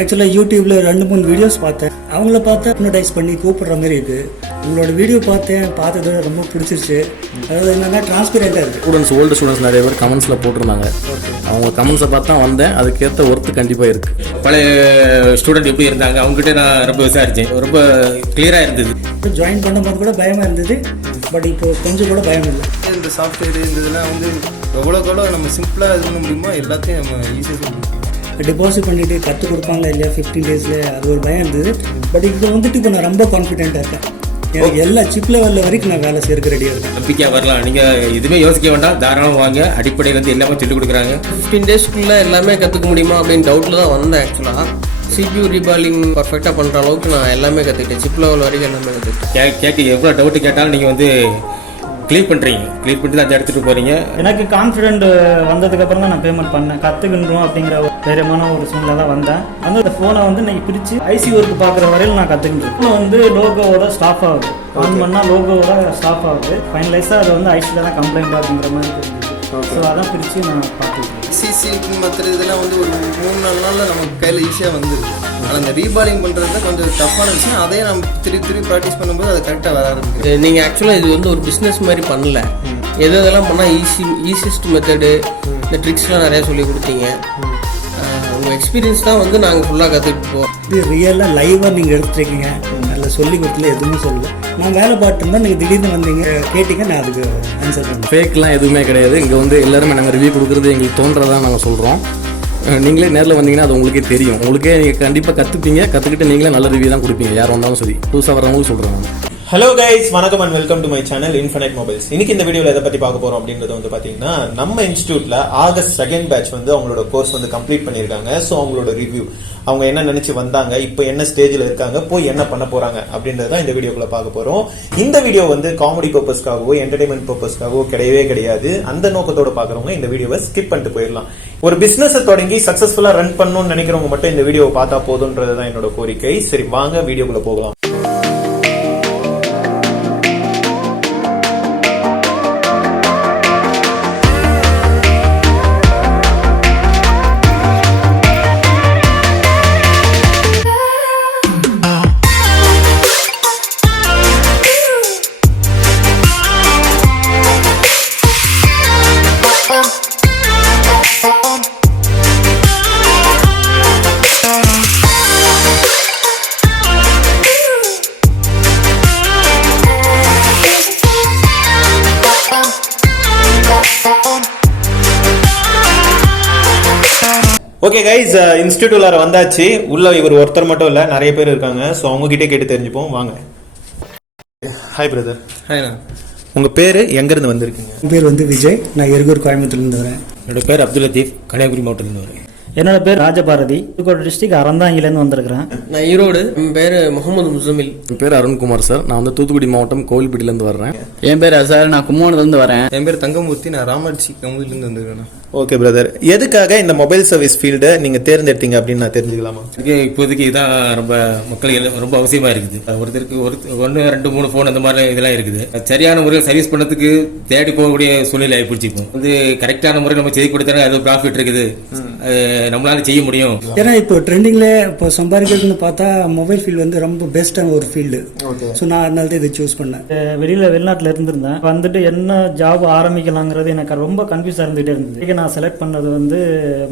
ஆக்சுவலாக யூடியூப்ல 2-3 வீடியோஸ் பார்த்தேன். அவங்கள பார்த்து ஹிப்னோடைஸ் பண்ணி கூப்பிடுற மாதிரி இருக்கு. உங்களோட வீடியோ பார்த்ததோட ரொம்ப பிடிச்சிருச்சு. அதாவது என்னன்னா டிரான்ஸ்பரண்டாக இருக்குது. ஸ்டூடெண்ட்ஸ் ஓல்டு ஸ்டூடெண்ட்ஸ் நிறைய பேர் கமெண்ட்ஸில் போட்டிருந்தாங்க. அவங்க கமெண்ட்ஸை பார்த்தா வந்தேன். அதுக்கேற்ற ஒர்த்து கண்டிப்பாக இருக்குது. பழைய ஸ்டூடெண்ட் எப்படி இருந்தாங்க அவங்ககிட்ட நான் ரொம்ப விசாரித்தேன். ரொம்ப கிளியராக இருந்தது. ஜாயின் பண்ணும்போது கூட பயமாக இருந்தது. பட் இப்போ கொஞ்சம் கூட பயம் இல்லை. இந்த சாஃப்ட்வேர் இந்த இதெல்லாம் வந்து எவ்வளோ நம்ம சிம்பிளாக இது பண்ண முடியுமோ எல்லாத்தையும் நம்ம ஈஸியாக டெபாசிட் பண்ணிட்டு கற்றுக் கொடுப்பாங்க இல்லையா 15 டேஸில், அது ஒரு பயம் இருந்தது. பட் இப்போ வந்துட்டு இப்போ நான் ரொம்ப கான்ஃபிடென்ட்டாக இருக்கேன். எனக்கு எல்லா சிப் லெவலில் வரைக்கும் நான் வேலை செய்யறதுக்கு ரெடியாக இருக்கேன். நம்பிக்கையாக வரலாம். நீங்கள் எதுவுமே யோசிக்க வேண்டாம், தாராளமாக வாங்க. அடிப்படையில் வந்து எல்லாமே சொல்லிக் கொடுக்குறாங்க. 15 டேஸ்க்குள்ளே எல்லாமே கற்றுக்க முடியுமா அப்படின்னு டவுட்டில் தான் வந்தேன். ஆக்சுவலாக CPU ரீபாலிங் பர்ஃபெக்டாக பண்ணுற அளவுக்கு நான் எல்லாமே கற்றுக்கிட்டேன். சிப் லெவல் வரைக்கும் எல்லாமே கற்றுக்கிட்டேன். கேட்டு எவ்வளோ டவுட்டு கேட்டாலும் நீங்கள் வந்து கிளியர் பண்ணுறீங்க. கிளியர் பண்ணிட்டு தான் எடுத்துகிட்டு போகிறீங்க. எனக்கு கான்ஃபிடென்ட் வந்ததுக்கப்புறம் தான் நான் பேமெண்ட் பண்ணேன். கற்றுக்கணும் அப்படிங்கிற ஒரு தைரியமான ஒரு சூழ்நிலை தான் வந்தேன். அந்த ஃபோனை வந்து நான் பிரித்து ஐசி ஒர்க் பார்க்குற வரையில் நான் கற்றுக்கிட்டேன். இப்போ வந்து லோகோவோட ஸ்டாப் ஆகுது. ஆன் பண்ணால் லோகோவோட ஸ்டாப் ஆகுது. ஃபைனலைஸாக அது வந்து ஐசியில் தான் கம்ப்ளைண்ட் அப்படிங்கிற மாதிரி இருக்குது. ஸோ அதான் பிரித்து நான் பார்த்துருக்கேன். சிசி மற்ற இதெல்லாம் வந்து ஒரு 3-4 நாளில் நமக்கு கையில் ஈஸியாக வந்துருக்கு. ஆனால் அந்த ரீபாலிங் பண்ணுறது தான் கொஞ்சம் டஃப்பான விஷயம். அதே நம்ம திருப்பி ப்ராக்டிஸ் பண்ணும்போது அது கரெக்டாக வர ஆரம்பிக்கும். நீங்கள் ஆக்சுவலாக இது வந்து ஒரு பிஸ்னஸ் மாதிரி பண்ணல. எதெல்லாம் பண்ணால் ஈஸியஸ்ட் மெத்தடு, இந்த ட்ரிக்ஸ்லாம் நிறையா சொல்லி கொடுத்தீங்க. உங்கள் எக்ஸ்பீரியன்ஸ் தான் வந்து நாங்கள் ஃபுல்லாக கற்றுக்கிட்டு போவோம். இது ரியலாக லைவாக நீங்கள் எடுத்துருக்கீங்க. அதில் சொல்லி கொடுத்துல எதுவுமே சொல்லலை. நான் வேலை பார்த்துருந்தா நீங்கள் திடீர்னு வந்தீங்க கேட்டிங்க, நான் அதுக்கு ஆன்சர் பண்ணேன். ஃபேக்லாம் எதுவுமே கிடையாது. இங்கே வந்து எல்லாருமே நாங்கள் ரிவ்யூ கொடுக்குறது எங்களுக்கு தோன்றதான் நாங்கள் சொல்கிறோம். நீங்களே நேரில் வந்தீங்கன்னா அது உங்களுக்கே தெரியும். உங்களுக்கே நீங்கள் கண்டிப்பாக கற்றுக்கிட்டு நீங்களே நல்ல ரிவ்யூ தான் கொடுப்பீங்க. யார் வந்தாலும் சரி, புதுசாக வரவங்களும் சொல்கிறேன். ஹலோ கைஸ், வணக்கம் and welcome to my channel infinite mobiles. இன்னைக்கு இந்த வீடியோவில் எதை பற்றி பார்க்க போகிறோம் அப்படின்றது வந்து பார்த்தீங்கன்னா, நம்ம இன்ஸ்டியூட்டில் ஆகஸ்ட் 2nd பேட்ச் வந்து அவங்களோட கோர்ஸ் வந்து கம்ப்ளீட் பண்ணியிருக்காங்க. ஸோ அவங்களோட ரிவ்யூ, அவங்க என்ன நினைச்சு வந்தாங்க, இப்போ என்ன ஸ்டேஜில் இருக்காங்க, போய் என்ன பண்ண போறாங்க அப்படின்றது தான் இந்த வீடியோக்குள்ள பார்க்க போறோம். இந்த வீடியோ வந்து காமெடி பர்பஸ்க்காகவோ என்டர்டைன்மெண்ட் பர்பஸ்க்காகவோ கிடையவே கிடையாது. அந்த நோக்கத்தோட பார்க்குறவங்க இந்த வீடியோவை ஸ்கிப் பண்ணிட்டு போயிடலாம். ஒரு பிசினஸ் தொடங்கி சக்சஸ்ஃபுல்லா ரன் பண்ணணும்னு நினைக்கிறவங்க மட்டும் இந்த வீடியோவை பார்த்தா போதுன்றது தான் என்னோட கோரிக்கை. சரி, வாங்க வீடியோக்குள்ள போகலாம். ஓகே கைஸ், இன்ஸ்டியூட் உள்ளார வந்தாச்சு. உள்ள இவர் ஒருத்தர் மட்டும் இல்ல, நிறைய பேர் இருக்காங்க. ஸோ அவங்க கிட்டே கேட்டு தெரிஞ்சுப்போம், வாங்க. Hi brother. ஹாய். உங்க பேரு, எங்க இருந்து வந்திருக்கீங்க? என் பேர் வந்து விஜய். நான் எருகூர் கோயம்புத்தூர்லேருந்து வரேன். என்னோட பேர் அப்துல் லத்தீப், கன்னியாகுமரி மாவட்டத்திலிருந்து வரேன். என்னோட பேர் ராஜபாரதி, புதுக்கோட்டை டிஸ்ட்ரிக்ட் அறந்தாங்கிலேருந்து வந்திருக்கிறேன். நான் ஈரோடு. என் பேர் முகமது முசமில். என் பேர் அருண்குமார் சார். நான் வந்து தூத்துக்குடி மாவட்டம் கோவில்பட்டியிலேருந்து வர்றேன். என் பேர் அசார், நான் கும்போணத்துலேருந்து வரேன். என் பேர் தங்கமூர்த்தி, நான் ராமர்ச்சி கமுதிலேருந்து வந்திருக்கேன். ஓகே பிரதர், எதுக்காக இந்த மொபைல் சர்வீஸ் ஃபீல்டை நீங்க தேர்ந்தெடுத்தீங்க அப்படின்னு நான் தெரிஞ்சுக்கலாமா? இப்போதைக்கு இதான் ரொம்ப மக்களுக்கு ரொம்ப அவசியமா இருக்குது. ஒருத்தருக்கு 1, 2, 3 ஃபோன் அந்த மாதிரி இதெல்லாம் இருக்குது. சரியான முறையில் சர்வீஸ் பண்ணதுக்கு தேடி போகக்கூடிய சூழ்நிலை ஆயிடுச்சு. வந்து கரெக்டான முறையில் நம்ம செய்து கொடுத்தா அது ப்ராஃபிட் இருக்குது, நம்மளால செய்ய முடியும். ஏன்னா இப்போ ட்ரெண்டிங்ல இப்போ சம்பாதிக்கிறதுன்னு பார்த்தா மொபைல் ஃபீல்டு வந்து ரொம்ப பெஸ்டான ஒரு ஃபீல்டு. ஸோ நான் அதனால தான் இதை சூஸ் பண்ணேன். வெளிநாட்டில் இருந்திருந்தேன். வந்துட்டு என்ன ஜாப் ஆரம்பிக்கலாங்கிறது எனக்கு ரொம்ப கன்ஃபியூஸாக இருந்துகிட்டே இருந்தது. நான் செலக்ட் பண்ணது வந்து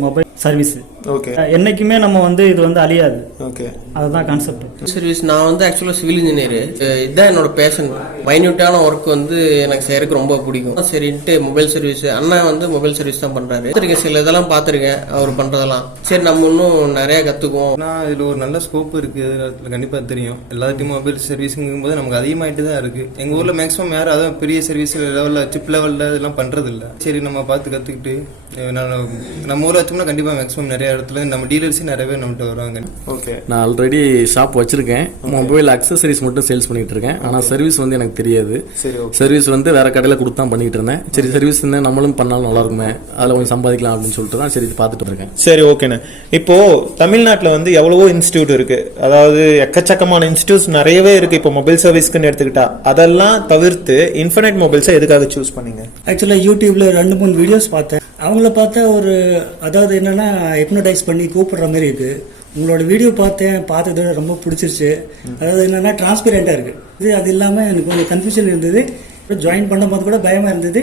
மொபைல் சர்வீஸ். ஓகே, என்னைக்குமே நம்ம வந்து இது வந்து அழியாது. ஓகே, அதுதான் கான்செப்ட். சர்வீஸ் நான் வந்து ஆக்சுவலாக சிவில் இன்ஜினியர். இதுதான் என்னோட பேஷன். மைன்யூட்டான ஒர்க் வந்து எனக்கு செய்யறதுக்கு ரொம்ப பிடிக்கும். சரின்ட்டு மொபைல் சர்வீஸ், அண்ணா வந்து மொபைல் சர்வீஸ் தான் பண்றாரு. சில இதெல்லாம் பார்த்துருக்கேன் அவர் பண்றதெல்லாம். சரி, நம்ம இன்னும் நிறைய கத்துக்குவோம். ஆனால் இதில் ஒரு நல்ல ஸ்கோப் இருக்கு, எதிர்காலத்தில் கண்டிப்பாக தெரியும். எல்லாத்தையும் மொபைல் சர்வீஸுங்கும் போது நமக்கு அதிகமாகிட்டு தான் இருக்கு. எங்கள் ஊரில் மேக்ஸிமம் யாரும் அதான் பெரிய சர்வீஸ் லெவலில் சிப் லெவலில் இதெல்லாம் பண்றது இல்லை. சரி, நம்ம பார்த்து கற்றுக்கிட்டு நம்ம ஊரில் வச்சோம்னா கண்டிப்பாக மேக்ஸிமம் நிறைய இடத்துல நம்ம டீலர்ஸே நிறைய பேர் நம்மகிட்ட வருவாங்க. ஓகே, நான் ஆல்ரெடி ஷாப் வச்சிருக்கேன். மொபைல் அக்சசரிஸ் மட்டும் சேல்ஸ் பண்ணிட்டு இருக்கேன். ஆனால் சர்வீஸ் வந்து எனக்கு தெரியாது. சர்வீஸ் வந்து வேற கடையில் கொடுத்து தான் பண்ணிட்டு இருந்தேன். சரி, சர்வீஸ் நம்மளும் பண்ணாலும் நல்லா இருக்குமே, அதில் கொஞ்சம் சம்பாதிக்கலாம் அப்படின்னு சொல்லிட்டு தான் சரி பார்த்துட்டு இருக்கேன். சரி, ஓகேண்ணே. இப்போ தமிழ்நாட்டில் வந்து எவ்வளவோ இன்ஸ்டியூட் இருக்கு, அதாவது எக்கச்சக்கமான இன்ஸ்டியூட்ஸ் நிறையவே இருக்கு. இப்போ மொபைல் சர்வீஸ்க்குன்னு எடுத்துக்கிட்டா அதெல்லாம் தவிர்த்து இன்ஃபினைட் மொபைல்ஸை எதுக்காக சூஸ் பண்ணீங்க? ஆக்சுவலாக யூடியூப்ல 2-3 வீடியோஸ் பார்த்தேன். அவங்கள பார்த்தா ஒரு அதாவது என்னன்னா ஹிப்னோடைஸ் பண்ணி கூப்பிடுற மாதிரி இருக்கு. உங்களோட வீடியோ பார்த்தது ரொம்ப பிடிச்சிருச்சு. அதாவது என்னன்னா டிரான்ஸ்பரண்டா இருக்கு. அது இல்லாம எனக்கு கொஞ்சம் கன்ஃபியூஷன் இருந்தது. ஜாயின் பண்ணும்போது கூட பயமா இருந்தது.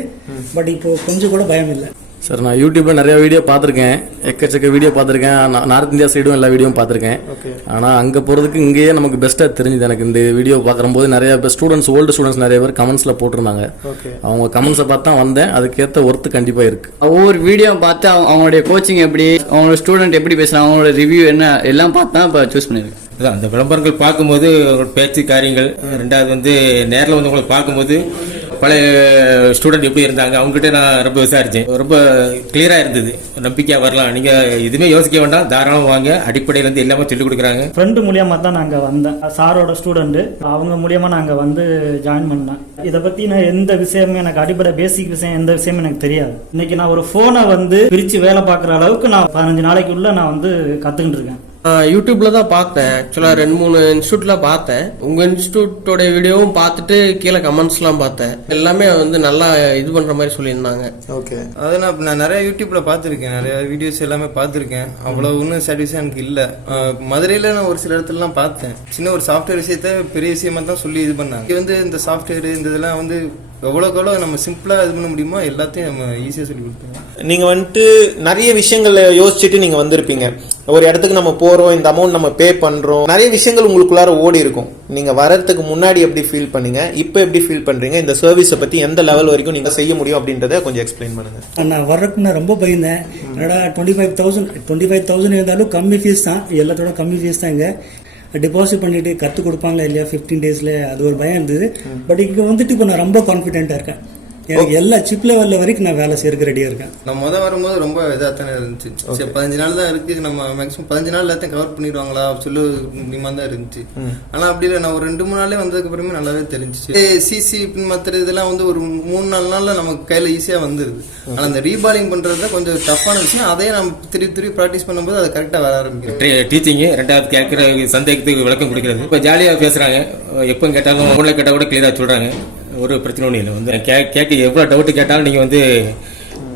பட் இப்போ கொஞ்சம் கூட பயம் இல்லை. சார் நான் யூடியூப்ல நிறைய வீடியோ பார்த்துருக்கேன், எக்கச்சக்க வீடியோ பார்த்துருக்கேன். நார்த் இந்தியா சைடும் எல்லா வீடியோவும் பார்த்துருக்கேன். ஆனால் அங்கே போகிறதுக்கு இங்கேயே நமக்கு பெஸ்ட்டாக தெரிஞ்சுது. எனக்கு இந்த வீடியோ பார்க்கும்போது நிறைய ஸ்டூடெண்ட்ஸ், ஓல்டு ஸ்டூடெண்ட்ஸ் நிறைய பேர் கமெண்ட்ஸில் போட்டிருந்தாங்க. அவங்க கமெண்ட்ஸை பார்த்து தான் வந்தேன். அதுக்கேற்ற ஒர்த்து கண்டிப்பாக இருக்கு. ஒவ்வொரு வீடியோ பார்த்து அவங்களுடைய கோச்சிங் எப்படி, அவங்களோட ஸ்டூடெண்ட் எப்படி பேசுறாங்க, அவங்களோட ரிவ்யூ என்ன எல்லாம் பார்த்து தான் இப்போ சூஸ் பண்ணியிருக்கேன். அந்த விளம்பரங்கள் பார்க்கும்போது பேச்சு காரியங்கள், ரெண்டாவது வந்து நேரில் வந்து உங்களை பார்க்கும்போது பழைய ஸ்டூடெண்ட் எப்படி இருந்தாங்க அவங்ககிட்ட நான் ரொம்ப விசாரிச்சேன். ரொம்ப கிளியரா இருந்தது, நம்பிக்கையா வரலாம், நீங்க எதுவுமே யோசிக்க வேண்டாம், தாராளம் வாங்க, அடிப்படையில இருந்து எல்லாமே சொல்லிக் கொடுக்குறாங்க. ஃப்ரெண்டு மூலியமா தான் நாங்க வந்தேன். சாரோட ஸ்டூடெண்ட், அவங்க மூலியமா நாங்க வந்து ஜாயின் பண்ணேன். இதை பத்தி நான் எந்த விஷயமே, எனக்கு அடிப்படை பேசிக் விஷயம் எந்த விஷயமும் எனக்கு தெரியாது. இன்னைக்கு நான் ஒரு போனை வந்து பிரிச்சு வேலை பார்க்குற அளவுக்கு நான் 15 நாளைக்குள்ள நான் வந்து கத்துக்கிட்டு இருக்கேன். யூடியூப்ல தான் பார்த்தேன். ஆக்சுவலா 2-3 இன்ஸ்டியூட்ல பார்த்தேன். உங்க இன்ஸ்டியூட்டோட வீடியோவும் பார்த்துட்டு கீழே கமெண்ட்ஸ்லாம் பார்த்தேன். எல்லாமே வந்து நல்லா இது பண்ற மாதிரி சொல்லியிருந்தாங்க. ஓகே, அதை நான் நிறைய யூடியூப்ல பார்த்துருக்கேன், நிறைய வீடியோஸ் எல்லாமே பார்த்துருக்கேன். அவ்வளவு ஒன்றும் சாட்டிஸ்ஃபை எனக்கு இல்லை. மதுரையில நான் ஒரு சில இடத்துலலாம் பார்த்தேன், சின்ன ஒரு சாஃப்ட்வேர் விஷயத்த பெரிய விஷயமா தான் சொல்லி இது பண்ணாங்க. இது வந்து இந்த சாஃப்ட்வேர் இந்த இதெல்லாம் வந்து எவ்வளோக்கு எவ்வளோ நம்ம சிம்பிளா இது பண்ண முடியுமோ எல்லாத்தையும் நம்ம ஈஸியா சொல்லி கொடுத்தோம். நீங்க வந்துட்டு நிறைய விஷயங்களை யோசிச்சுட்டு நீங்க வந்திருப்பீங்க. ஒரு இடத்துக்கு நம்ம போறோம், இந்த அமௌண்ட் நம்ம பே பண்றோம், நிறைய விஷயங்கள் உங்களுக்குள்ளார ஓடி இருக்கும். நீங்க வரதுக்கு முன்னாடி எப்படி ஃபீல் பண்ணீங்க, இப்போ எப்படி ஃபீல் பண்றீங்க, இந்த சர்வீஸை பத்தி எந்த லெவல் வரைக்கும் நீங்க செய்ய முடியும் அப்படின்றத கொஞ்சம் எக்ஸ்பிளைன் பண்ணுங்க. நான் வர்றதுக்கு நான் ரொம்ப பயந்தேன். என்னடா 25,000 இருந்தாலும் கம்மி ஃபீஸ் தான், எல்லாத்தோட கம்மி ஃபீஸ் தான். இங்கே டெபாசிட் பண்ணிட்டு கற்றுக் கொடுப்பாங்களா இல்லையா 15 டேஸ்ல, அது ஒரு பயம் இருந்தது. பட் இங்கே வந்துட்டு இப்போ நான் ரொம்ப கான்ஃபிடென்ட்டாக இருக்கேன். எனக்கு எல்லா சிப் லெவல்ல வரைக்கும் நான் வேலை செய்யறதுக்கு ரெடியா இருக்கேன். நம்ம வரும்போது ரொம்ப இதாக தானே இருந்துச்சு. சரி 15 நாள் தான் இருக்கு, நம்ம மேக்ஸிமம் 15 நாள் எல்லாத்தையும் கவர் பண்ணிடுவாங்களா சொல்லு முடியுமா தான் இருந்துச்சு. ஆனா அப்படி இல்லை, நான் ஒரு 2-3 நாளே வந்ததுக்கு அப்புறமே நல்லாவே தெரிஞ்சிச்சு. சிசி மற்ற இதெல்லாம் வந்து ஒரு 3-4 நாள்ல நமக்கு கையில ஈஸியா வந்துருது. ஆனா அந்த ரீபாலிங் பண்றது கொஞ்சம் டஃப்பான விஷயம். அதே நம்ம திருப்பி ப்ராக்டிஸ் பண்ணும்போது அது கரெக்டா வர ஆரம்பிக்கும். டீச்சிங், ரெண்டாவது கேட்கிற சந்தேகத்துக்கு விளக்கம் கொடுக்கிறது. இப்போ ஜாலியா பேசுறாங்க, எப்போ கேட்டாலும் ஃபோன்ல கேட்டால் கூட கிளியரா சொல்றாங்க. ஒரு பிரச்சனை ஒன்றும் இல்லை. வந்து கேட்க எவ்வளோ டவுட் கேட்டாலும் நீங்கள் வந்து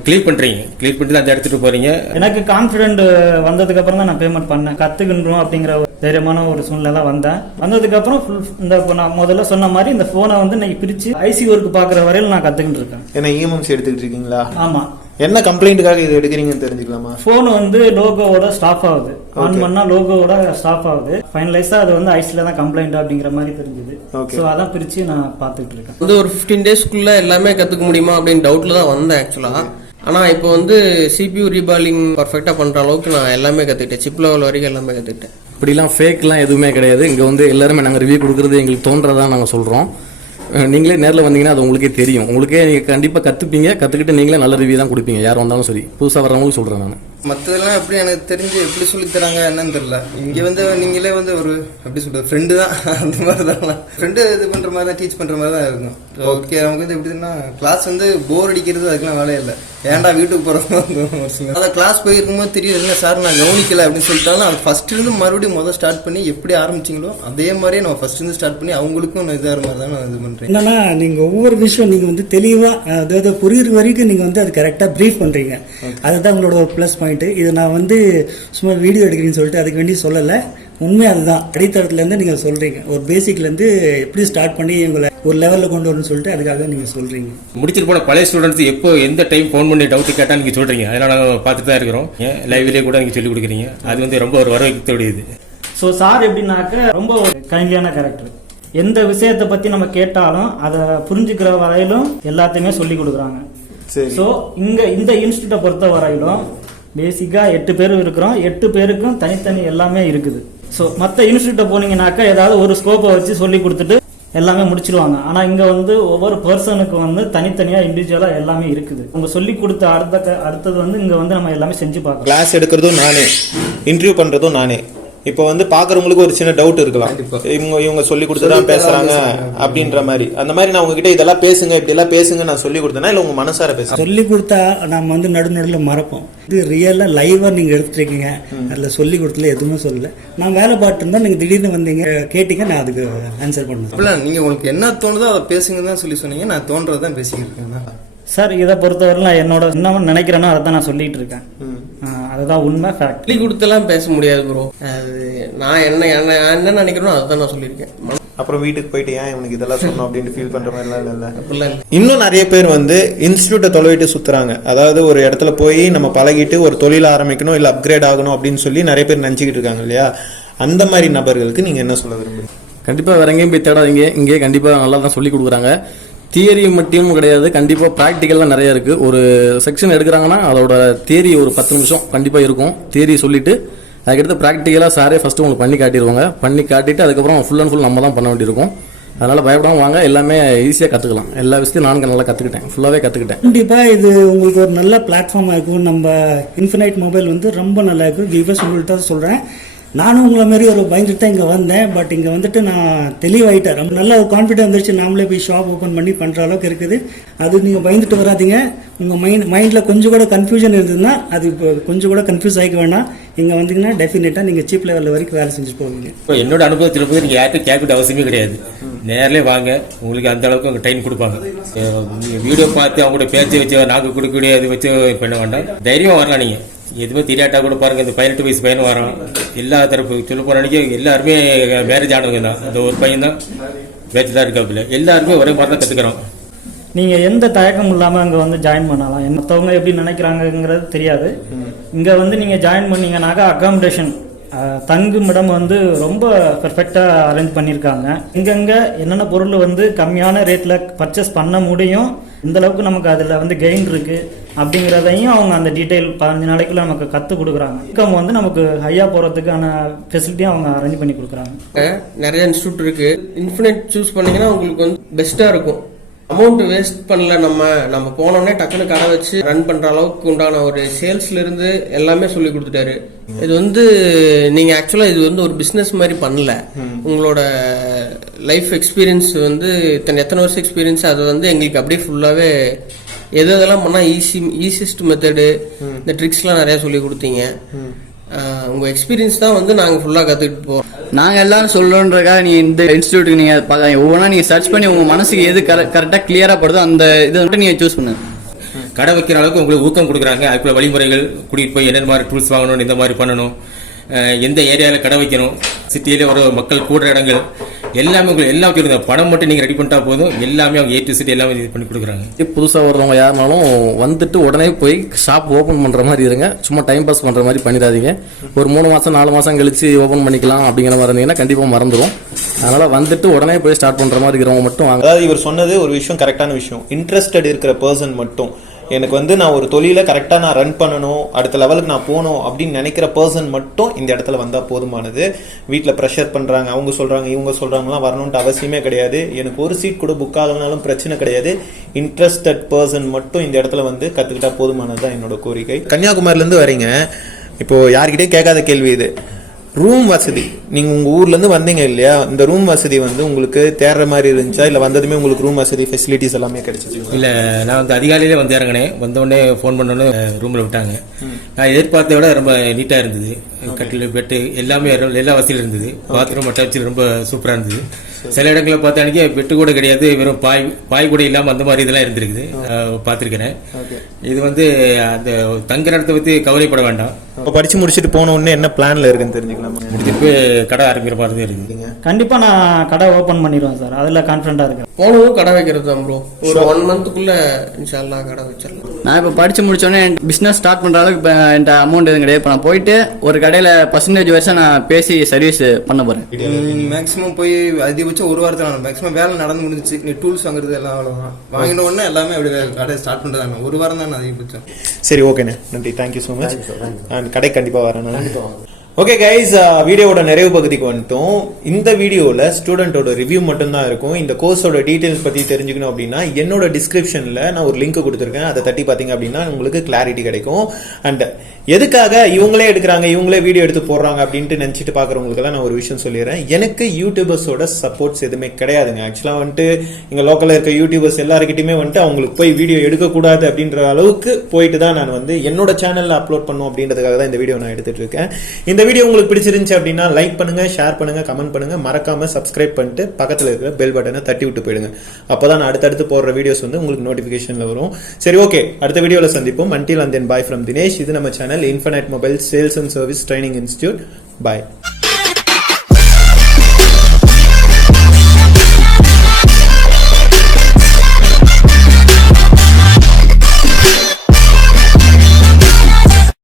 கிளியர் பண்ணுறீங்க, கிளியர் பண்ணிட்டு தான் எடுத்துகிட்டு போகிறீங்க. எனக்கு கான்ஃபிடென்ட் வந்ததுக்கு அப்புறம் தான் நான் பேமெண்ட் பண்ணேன். கற்றுக்கின்றோம் அப்படிங்கிற தைரியமான ஒரு சூழ்நிலை தான் வந்தேன். வந்ததுக்கப்புறம் இந்த நான் முதல்ல சொன்ன மாதிரி இந்த ஃபோனை வந்து இன்னைக்கு பிரித்து ஐசி ஒர்க் பார்க்குற வரையில் நான் கற்றுக்கிட்டு இருக்கேன். என்ன இஎம்எம்ஸ் எடுத்துக்கிட்டு இருக்கீங்களா? ஆமாம். என்ன கம்ப்ளைண்ட்டுக்காக இது எடுக்கிறீங்கன்னு தெரிஞ்சுக்கலாமா? ஃபோன் வந்து லோகோவோட ஸ்டாப் ஆகுது, ஆன் பண்ணா லோகோவோட ஸ்டாப் ஆகுது. ஃபைனலைஸா அது வந்து ஐசில தான் கம்ப்ளைண்ட் அப்படிங்கிற மாதிரி தெரிஞ்சது. ஸோ அதான் பிரிச்சு நான் பார்த்துட்டு இருக்கேன். வந்து ஒரு 15 டேஸ்க்குள்ள எல்லாமே கத்துக்க முடியுமா அப்படின்னு டவுட்ல தான் வந்தேன் ஆக்சுவலா. ஆனா இப்போ வந்து CPU ரீபாலிங் பர்ஃபெக்டா பண்ற அளவுக்கு நான் எல்லாமே கத்துக்கிட்டேன். சிப் லெவல் வரைக்கும் எல்லாமே கத்துக்கிட்டேன். இப்படிலாம் ஃபேக்லாம் எதுவுமே கிடையாது. இங்கே வந்து எல்லாருமே நாங்கள் ரிவ்யூ கொடுக்குறது எங்களுக்கு தோன்றதான் நாங்கள் சொல்கிறோம். நீங்களே நேரில் வந்தீங்கன்னா அது உங்களுக்கே தெரியும். உங்களுக்கே நீங்கள் கண்டிப்பாக கற்றுப்பீங்க. கற்றுக்கிட்டு நீங்களே நல்ல ரிவ்யூ தான் கொடுப்பீங்க. யார் வந்தாலும் சரி. புதுசாக வரவங்களுக்கு சொல்கிறேன் நான். மற்றதெல்லாம் எப்படி எனக்கு தெரிஞ்சு எப்படி சொல்லித்தராங்க என்னன்னு தெரியல. இங்கே வந்து நீங்களே வந்து ஒரு எப்படி சொல்றது ஃப்ரெண்டு தான், அந்த மாதிரி தான் ஃப்ரெண்டு இது பண்ணுற மாதிரி தான், டீச் பண்ணுற மாதிரி தான் இருக்கும். ஓகே, நமக்கு வந்து எப்படின்னா கிளாஸ் வந்து போர் அடிக்கிறது அதுக்கெல்லாம் வேலையே இல்லை. ஏன்டா வீட்டுக்கு போகிறோம். அதை கிளாஸ் போயிருக்கும்போது தெரியும், இல்லை சார் நான் கவனிக்கல அப்படின்னு சொல்லிட்டாலும் அது ஃபர்ஸ்ட் இருந்து மறுபடியும் ஸ்டார்ட் பண்ணி எப்படி ஆரம்பிச்சிங்களோ அதே மாதிரியே நம்ம ஃபர்ஸ்ட் இருந்து ஸ்டார்ட் பண்ணி அவங்களுக்கும் இதாக மாதிரி தான் நான் இது பண்ணுறேன். என்னன்னா நீங்கள் ஒவ்வொரு விஷயம் நீங்கள் வந்து தெளிவாக அதாவது புரியுற வரைக்கும் நீங்கள் வந்து அது கரெக்டாக ப்ரீஃப் பண்ணுறீங்க. அதுதான் உங்களோட ஒரு ப்ளஸ் பாயிண்ட். இது நான் வந்து சும்மா வீடியோ எடுக்கிறேன்னு சொல்லிட்டு அதுக்கு வேண்டி சொல்லலை. உண்மை அதுதான். அடித்தளத்துலேருந்து நீங்கள் சொல்கிறீங்க, ஒரு பேசிக்லேருந்து எப்படி ஸ்டார்ட் பண்ணி உங்களை ஒரு லெவலில் கொண்டு வரணும்னு சொல்லிட்டு அதுக்காக நீங்கள் சொல்கிறீங்க. முடிச்சுட்டு போன பழைய ஸ்டூடெண்ட்ஸ் எப்போ எந்த டைம் ஃபோன் பண்ணி டவுட் கேட்டால் நீங்கள் சொல்கிறீங்க. அதனால் நாங்கள் பார்த்துட்டு தான் இருக்கிறோம். லைவ்லேயே கூட நீங்கள் சொல்லிக் கொடுக்குறீங்க. அது வந்து ரொம்ப ஒரு வரவேற்கக்கூடியது. ஸோ சார் எப்படின்னாக்க ரொம்ப ஒரு கைண்ட்லியான கேரக்டர். எந்த விஷயத்தை பற்றி நம்ம கேட்டாலும் அதை புரிஞ்சுக்கிற வரையிலும் எல்லாத்தையுமே சொல்லி கொடுக்குறாங்க. ஸோ இந்த இன்ஸ்டியூட்டை பொறுத்த வரையிலும் பேசிக்காக 8 பேர் இருக்கிறோம். 8 பேருக்கும் தனித்தனி எல்லாமே இருக்குது. ஸோ மற்ற இன்ஸ்டியூட்டை போனீங்கன்னாக்கா ஏதாவது ஒரு ஸ்கோப்பை வச்சு சொல்லி கொடுத்துட்டு எல்லாமே முடிச்சிருவாங்க. ஆனால் இங்கே வந்து ஒவ்வொரு பர்சனுக்கு வந்து தனித்தனியாக இண்டிவிஜுவலாக எல்லாமே இருக்குது. அவங்க சொல்லி கொடுத்த அடுத்தது வந்து இங்கே வந்து நம்ம எல்லாமே செஞ்சு பார்க்கலாம். கிளாஸ் எடுக்கிறதும் நானே, இன்டர்வியூ பண்ணுறதும் நானே. இப்போ வந்து பாக்குறவங்களுக்கு ஒரு சின்ன டவுட் இருக்கலாம், இவங்க சொல்லி கொடுத்துதான் பேசுறாங்க அப்படின்ற மாதிரி. அந்த மாதிரி நான் உங்ககிட்ட இதெல்லாம் பேசுங்க, இப்படி எல்லாம் பேசுங்க நான் சொல்லி கொடுத்தேன்னா இல்ல உங்க மனசார பேச சொல்லி கொடுத்தா நம்ம வந்து நடுநடுல மறப்போம். இது ரியலா லைவா நீங்க எடுத்துருக்கீங்க. அதுல சொல்லி கொடுத்தல எதுவுமே சொல்லல. நான் வேலை பார்த்து இருந்தா நீங்க திடீர்னு வந்தீங்க கேட்டீங்க, நான் அதுக்கு ஆன்சர் பண்ணேன். நீங்க உங்களுக்கு என்ன தோணுதோ அதை பேசுங்க தான் சொல்லி சொன்னீங்க. நான் தோன்றதான் பேசிக்கிட்டு இருக்கேன். சார் இதை பொறுத்தவரை நான் என்னோட என்ன நினைக்கிறேனோ அதை தான் நான் சொல்லிட்டு இருக்கேன். அதுதான் உண்மை ஃபேக்ட். சொல்லி கொடுத்தெல்லாம் பேச முடியாது ப்ரோ. அது நான் என்ன நினைக்கிறேனோ அதை தான் நான் சொல்லியிருக்கேன். அப்புறம் வீட்டுக்கு போயிட்டு ஏன் இவனுக்கு இதெல்லாம் சொன்னோம் அப்படின்னு ஃபீல் பண்ற மாதிரிலாம் இல்லை. இன்னும் நிறைய பேர் வந்து இன்ஸ்டியூட்டை தொலைவிட்டு சுத்துறாங்க. அதாவது ஒரு இடத்துல போய் நம்ம பழகிட்டு ஒரு தொழில் ஆரம்பிக்கணும் இல்லை அப்கிரேட் ஆகணும் அப்படின்னு சொல்லி நிறைய பேர் நினச்சிக்கிட்டு இருக்காங்க இல்லையா? அந்த மாதிரி நபர்களுக்கு நீங்க என்ன சொல்ல விரும்புறீங்க? கண்டிப்பா வேற எங்கேயும் போய் தேடாதீங்க. இங்கே கண்டிப்பா நல்லா தான் சொல்லி கொடுக்குறாங்க. தியரி மட்டும் கிடையாது, கண்டிப்பா ப்ராக்டிக்கல்லாம் நிறைய இருக்கு. ஒரு செக்ஷன் எடுக்கிறாங்கன்னா அதோட தியரி ஒரு 10 நிமிஷம் கண்டிப்பா இருக்கும். தியரி சொல்லிட்டு அதுக்கடுத்து ப்ராக்டிக்கலாக சாரே ஃபர்ஸ்ட் உங்களுக்கு பண்ணி காட்டிடுவாங்க. பண்ணி காட்டிட்டு அதுக்கப்புறம் ஃபுல் அண்ட் ஃபுல் நம்ம தான் பண்ண வேண்டியிருக்கும். அதனால பயப்படாம வாங்க, எல்லாமே ஈஸியாக கற்றுக்கலாம். எல்லா விஷயத்தையும் நான் நல்லா கற்றுக்கிட்டேன், ஃபுல்லாகவே கற்றுக்கிட்டேன். கண்டிப்பாக இது உங்களுக்கு ஒரு நல்ல பிளாட்ஃபார்மாக இருக்கும். நம்ம இன்ஃபினைட் மொபைல் வந்து ரொம்ப நல்லா இருக்கும். வியூவர்ஸ் உங்கள்கிட்ட சொல்கிறேன், நானும் உங்களை மாதிரி ஒரு பயந்துட்டு தான் இங்கே வந்தேன். பட் இங்கே வந்துட்டு நான் தெளிவாயிட்டேன். ரொம்ப நல்ல ஒரு கான்ஃபிடென்ட் வந்துருச்சு. நாமளே போய் ஷாப் ஓப்பன் பண்ணி பண்ணுற அளவுக்கு இருக்குது. அது நீங்கள் பயந்துட்டு வராதிங்க. உங்கள் மைண்டில் கொஞ்சம் கூட கன்ஃபியூஷன் இருந்ததுன்னா அது இப்போ கொஞ்சம் கூட கன்ஃபியூஸ் ஆகிக்க வேண்டாம். இங்கே வந்தீங்கன்னா டெஃபினட்டாக நீங்கள் சீப் லெவலில் வரைக்கும் வேலை செஞ்சு போவீங்க. இப்போ என்னோட அனுபவத்தில் போது நீங்கள் யார்கிட்ட கேட்க அவசியமே கிடையாது. நேரிலே வாங்க, உங்களுக்கு அந்த அளவுக்கு அவங்க டைம் கொடுப்பாங்க. வீடியோ பார்த்து அவங்களோட பேச்சை வச்சு நாங்கள் கொடுக்கக்கூடிய அது வச்சு பண்ண வேண்டாம். தைரியம் வரலாம். நீங்கள் எதுவுமே தெரியாட்டா கூட பாருங்க, இந்த 18 வயசு பையனும் வரோம். எல்லா தரப்பு சொல்ல போற அன்னைக்கு எல்லாருமே மேரேஜ் ஆனவங்க தான். அந்த ஒரு பையன் தான் பேச்சுலர் இருக்காப்புல. எல்லாருமே ஒரே மாதிரி தான் கற்றுக்கிறோம். நீங்கள் எந்த தயக்கமும் இல்லாமல் அங்கே வந்து ஜாயின் பண்ணலாம். மற்றவங்க எப்படி நினைக்கிறாங்கங்கிறது தெரியாது. இங்கே வந்து நீங்கள் ஜாயின் பண்ணீங்கன்னாக்கா அகாமடேஷன் தங்குமிடம் வந்து ரொம்ப பெர்ஃபெக்டாக அரேஞ்ச் பண்ணியிருக்காங்க. எங்கெங்கே என்னென்ன பொருள் வந்து கம்மியான ரேட்டில் பர்ச்சேஸ் பண்ண முடியும், இந்த அளவுக்கு நமக்கு அதில் வந்து கெயின் இருக்குது அப்படிங்கிறதையும் அவங்க அந்த டீட்டெயில் 15 நாளைக்குள்ள நமக்கு கற்றுக் கொடுக்குறாங்க. இன்கம் வந்து நமக்கு ஹையாக போகிறதுக்கான ஃபெசிலிட்டியும் அவங்க அரேஞ்ச் பண்ணி கொடுக்குறாங்க. நிறைய இன்ஸ்டியூட் இருக்குது. இன்ஃபினைட் சூஸ் பண்ணிங்கன்னா உங்களுக்கு வந்து பெஸ்ட்டாக இருக்கும். அமௌண்ட் வேஸ்ட் பண்ணல. நம்ம போனோடனே டக்குனு கடை வச்சு ரன் பண்ற அளவுக்கு உண்டான ஒரு சேல்ஸ்ல இருந்து எல்லாமே சொல்லி கொடுத்துட்டாரு. இது வந்து நீங்க ஆக்சுவலா இது வந்து ஒரு பிசினஸ் மாதிரி பண்ணல. உங்களோட லைஃப் எக்ஸ்பீரியன்ஸ் வந்து எத்தனை வருஷம் எக்ஸ்பீரியன்ஸ் அதை வந்து எங்களுக்கு அப்படியே ஃபுல்லாவே எதெல்லாம் பண்ணா ஈஸியஸ்ட் மெத்தடு, இந்த ட்ரிக்ஸ்லாம் நிறைய சொல்லி கொடுத்தீங்க. உங்க எக்ஸ்பீரியன்ஸ் தான் வந்து நாங்க ஃபுல்லா கத்துக்கிட்டு போறோம். நாங்க எல்லாரும் சொல்றோன்றக்காக நீ இந்த இன்ஸ்டியூட்டுக்கு நீங்க ஒவ்வொன்றா நீங்க சர்ச் பண்ணி உங்க மனசுக்கு எது கரெக்டா கிளியரா படுதோ அந்த இதை மட்டும் நீங்க சூஸ் பண்ணுங்க. கடை வைக்கிற அளவுக்கு உங்களுக்கு ஊக்கம் கொடுக்குறாங்க. அதுக்குள்ள வழிமுறைகள் கூட்டிகிட்டு போய் என்னென்ன மாதிரி டூல்ஸ் வாங்கணும், இந்த மாதிரி பண்ணணும், எந்த ஏரியாவில் கடை வைக்கணும், சிட்டியில ஒரு மக்கள் கூடுற இடங்கள் எல்லாமே உங்களுக்கு எல்லாம் சொல்லுங்க. பணம் மட்டும் நீங்கள் ரெடி பண்ணிட்டா போதும், எல்லாமே அவங்க A to Z எல்லாமே இது பண்ணி கொடுக்குறாங்க. புதுசாக வரவங்க யாருனாலும் வந்துட்டு உடனே போய் ஷாப் ஓப்பன் பண்ணுற மாதிரி இருங்க. சும்மா டைம் பாஸ் பண்ணுற மாதிரி பண்ணிடாதீங்க. ஒரு 3 மாதம் 4 மாதம் கழிச்சு ஓப்பன் பண்ணிக்கலாம் அப்படிங்கிற மாதிரி இருந்தீங்கன்னா கண்டிப்பாக மறந்துடும். அதனால வந்துட்டு உடனே போய் ஸ்டார்ட் பண்ணுற மாதிரி இருக்கிறவங்க மட்டும் வாங்க. அதாவது இவர் சொன்னது ஒரு விஷயம், கரெக்டான விஷயம். இன்ட்ரெஸ்டட் இருக்கிற பர்சன் மட்டும், எனக்கு வந்து நான் ஒரு தொழிலை கரெக்டாக நான் ரன் பண்ணணும், அடுத்த லெவலுக்கு நான் போகணும் அப்படின்னு நினைக்கிற பர்சன் மட்டும் இந்த இடத்துல வந்தால் போதுமானது. வீட்டில் ப்ரெஷர் பண்ணுறாங்க, அவங்க சொல்கிறாங்க, இவங்க சொல்கிறாங்கலாம் வரணுன்ட்டு அவசியமே கிடையாது. எனக்கு ஒரு சீட் கூட புக் ஆகலனாலும் பிரச்சனை கிடையாது. இன்ட்ரெஸ்டட் பர்சன் மட்டும் இந்த இடத்துல வந்து கற்றுக்கிட்டா போதுமானது தான் என்னோட கோரிக்கை. கன்னியாகுமரியிலேருந்து வரீங்க, இப்போது யார்கிட்டே கேட்காத கேள்வி இது. ரூம் வசதி, நீங்கள் உங்கள் ஊர்லேருந்து வந்தீங்க இல்லையா, இந்த ரூம் வசதி வந்து உங்களுக்கு தேடுற மாதிரி இருந்துச்சா, இல்லை வந்ததுமே உங்களுக்கு ரூம் வசதி ஃபெசிலிட்டிஸ் எல்லாமே கிடைச்சிச்சு? இல்லை, நான் வந்து அதிகாலையிலே வந்து இறங்கினேன். வந்தோடனே ஃபோன் பண்ணோன்னே ரூமில் விட்டாங்க. நான் எதிர்பார்த்த விட ரொம்ப நீட்டாக இருந்தது. கட்டில், பெட்டு எல்லாமே எல்லா வசதியும் இருந்தது. பாத்ரூம் அட்டாச்சு ரொம்ப சூப்பராக இருந்தது. சில இடங்களில் பார்த்த அன்றைக்கி பெட்டு கூட கிடையாது, வெறும் பாய் கூட இல்லாமல் அந்த மாதிரி இதெல்லாம் இருந்திருக்குது, பார்த்துருக்கிறேன். இது வந்து அந்த தங்குற இடத்தை பற்றி கவலைப்பட வேண்டாம். இப்போ படித்து முடிச்சுட்டு போன உடனே என்ன பிளானில் இருக்குன்னு தெரிஞ்சுக்கலாம். முடிச்சுட்டு போய் கடை ஆரம்பிக்கிற மாதிரி தான் இருக்குது. கண்டிப்பாக நான் கடை ஓப்பன் பண்ணிடுவேன் சார், அதில் கான்ஃபிடண்டாக இருக்கேன். போனதும் கடை வைக்கிறது தான் ப்ரோ. ஒரு 1 மந்த்துக்குள்ள இன்ஷால்லா கடை வச்சிடலாம். நான் இப்போ படிச்சு முடிச்சோடனே பிஸ்னஸ் ஸ்டார்ட் பண்ற அளவுக்கு இப்போ என்கிட்ட அமௌண்ட் எதுவும் கிடையாது. இப்போ நான் போயிட்டு ஒரு கடையில் % வருஷம் நான் பேசி சர்வீஸ் பண்ண போறேன். மேக்ஸிமம் போய் அதிகபட்சம் ஒரு வாரத்தில் நான் மேக்ஸிமம் வேலை நடந்து முடிஞ்சிச்சு. நீ டூல்ஸ் வாங்குறது எல்லாம் அவ்வளோதான். வாங்கின உடனே எல்லாமே அப்படி கடை ஸ்டார்ட் பண்ணுறதாங்க. ஒரு வாரம் தான் அதிகபட்சம். சரி, ஓகேண்ணே, நன்றி, தேங்க்யூ ஸோ மச். அண்ட் கடை கண்டிப்பாக வரேன். ஓகே கைஸ், வீடியோவோட நிறைவு பகுதிக்கு வந்துட்டோம். இந்த வீடியோவில் ஸ்டூடெண்ட்டோட ரிவ்யூ மட்டும்தான் இருக்கும். இந்த கோர்ஸோட டீட்டெயில்ஸ் பற்றி தெரிஞ்சுக்கணும் அப்படின்னா என்னோட டிஸ்கிரிப்ஷனில் நான் ஒரு லிங்க் கொடுத்துருக்கேன். அதை தட்டி பார்த்தீங்க அப்படின்னா உங்களுக்கு கிளாரிட்டி கிடைக்கும். அண்ட் எதுக்காக இவங்களே எடுக்கிறாங்க, இவங்களே வீடியோ எடுத்து போடுறாங்க அப்படின்ட்டு நினச்சிட்டு பார்க்குறவங்களுக்கெல்லாம் நான் ஒரு விஷயம் சொல்லிடுறேன். எனக்கு யூடியூபர்ஸோட சப்போர்ட்ஸ் எதுவுமே கிடையாதுங்க. ஆக்சுவலாக வந்துட்டு இங்கே லோக்கலில் இருக்க யூடியூபர்ஸ் எல்லாருக்கிட்டையுமே வந்துட்டு அவங்களுக்கு போய் வீடியோ எடுக்கக்கூடாது அப்படின்ற அளவுக்கு போயிட்டு தான் நான் வந்து என்னோட சேனலில் அப்லோட் பண்ணும் அப்படின்றதுக்காக தான் இந்த வீடியோ நான் எடுத்துகிட்டு இருக்கேன். இந்த இந்த வீடியோ உங்களுக்கு பிடிச்சிருந்துச்சு அப்படின்னா லைக் பண்ணுங்க, ஷேர் பண்ணுங்க, கமெண்ட் பண்ணுங்க, மறக்காம சப்ஸ்கிரைப் பண்ணிட்டு பக்கத்துல இருக்கிற பெல் பட்டனை தட்டி விட்டு போயிடுங்க. அப்பதான் நான் அடுத்தடுத்து போடுற வீடியோஸ் வந்து உங்களுக்கு நோட்டிபிகேஷன்ல வரும். சரி, ஓகே, அடுத்த வீடியோல சந்திப்போம். Until and then, bye from Dinesh. இது நம்ம channel infinite mobile sales and service training institute. Bye.